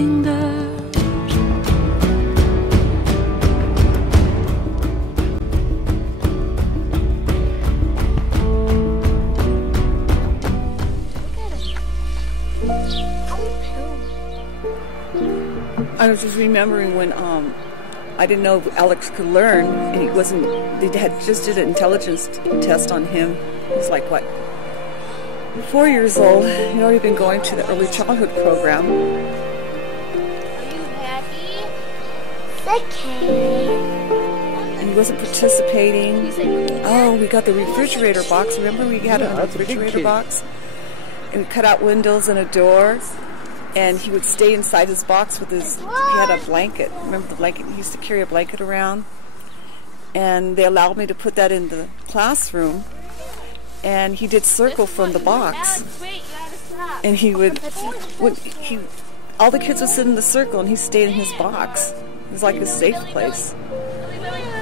fingers. I was just remembering when I didn't know Alex could learn, and they had just did an intelligence test on him. He was like, what, 4 years old. He'd already been going to the early childhood program. Are you happy? Okay. And he wasn't participating. Oh, we got the refrigerator box. Remember we had a refrigerator box? And we cut out windows and a door. And he would stay inside his box with he had a blanket. Remember the blanket? He used to carry a blanket around. And they allowed me to put that in the classroom. And he did circle from the box. And he would, all the kids would sit in the circle and he stayed in his box. It was like his safe place.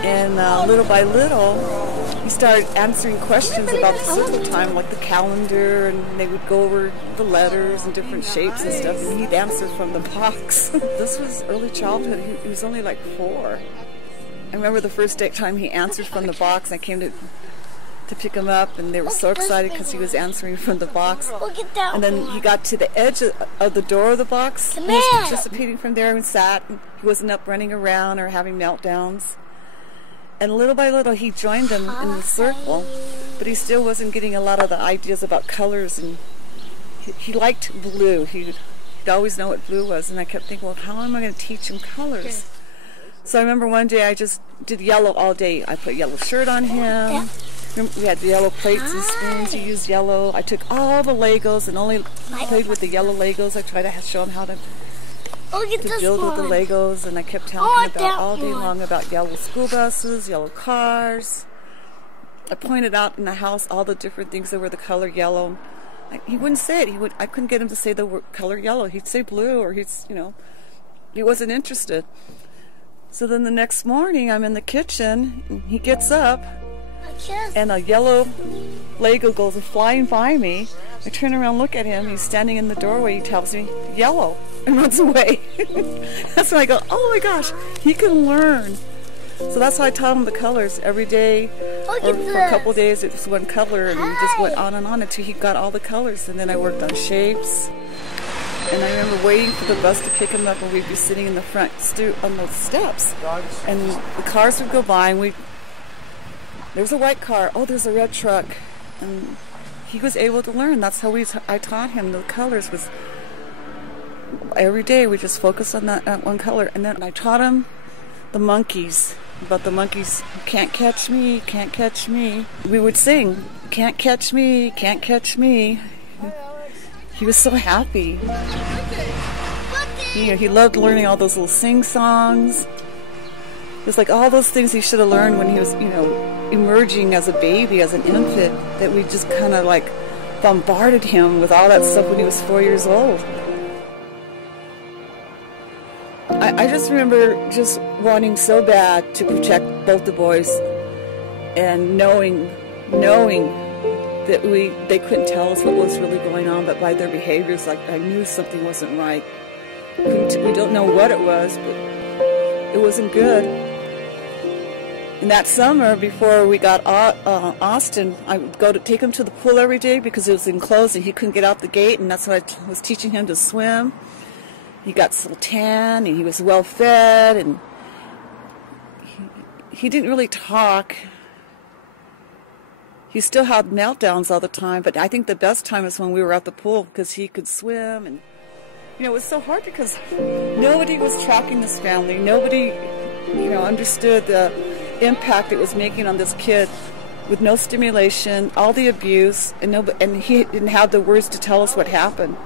And little by little, he started answering questions about the circle time, like the calendar, and they would go over the letters and different shapes and stuff, and he'd answer from the box. This was early childhood. He was only like 4. I remember the first time he answered from the box, and I came to pick him up, and they were so excited because he was answering from the box. And then he got to the edge of the door of the box. He was participating from there and sat, and he wasn't up running around or having meltdowns. And little by little, he joined them in the circle, but he still wasn't getting a lot of the ideas about colors. And he liked blue. He'd always know what blue was. And I kept thinking, well, how am I going to teach him colors? So I remember one day I just did yellow all day. I put yellow shirt on him. We had yellow plates and spoons. He used yellow. I took all the Legos and only played with the yellow Legos. I tried to show him how to build with the Legos, and I kept telling him all day long about yellow school buses, yellow cars. I pointed out in the house all the different things that were the color yellow. He wouldn't say it. I couldn't get him to say the word color yellow. He'd say blue, or he wasn't interested. So then the next morning, I'm in the kitchen, and he gets up, and a yellow Lego goes flying by me. I turn around, look at him. He's standing in the doorway. He tells me, yellow, and runs away. That's when I go, oh my gosh, he can learn. So that's why I taught him the colors every day. Or for a couple of days, it was one color, and we just went on and on until he got all the colors. And then I worked on shapes. And I remember waiting for the bus to pick him up, and we'd be sitting in the front on the steps. And the cars would go by, and there's a white car. Oh, there's a red truck. And he was able to learn. That's how I taught him the colors. Was every day we just focused on that one color. And then I taught him the monkeys. About the monkeys, can't catch me, can't catch me. We would sing, can't catch me, can't catch me. He was so happy. He loved learning all those little sing-songs. It was like all those things he should have learned when he was, emerging as a baby, as an infant, that we just kind of like bombarded him with all that stuff when he was 4 years old. I just remember just wanting so bad to protect both the boys, and knowing that they couldn't tell us what was really going on, but by their behaviors, like I knew something wasn't right. We don't know what it was, but it wasn't good. And that summer, before we got Austin, I would go to take him to the pool every day because it was enclosed and he couldn't get out the gate, and that's what I was teaching him to swim. He got so tan, and he was well fed, and he didn't really talk. He still had meltdowns all the time, but I think the best time is when we were at the pool because he could swim. And it was so hard because nobody was tracking this family. Nobody, understood the impact it was making on this kid with no stimulation, all the abuse, and he didn't have the words to tell us what happened.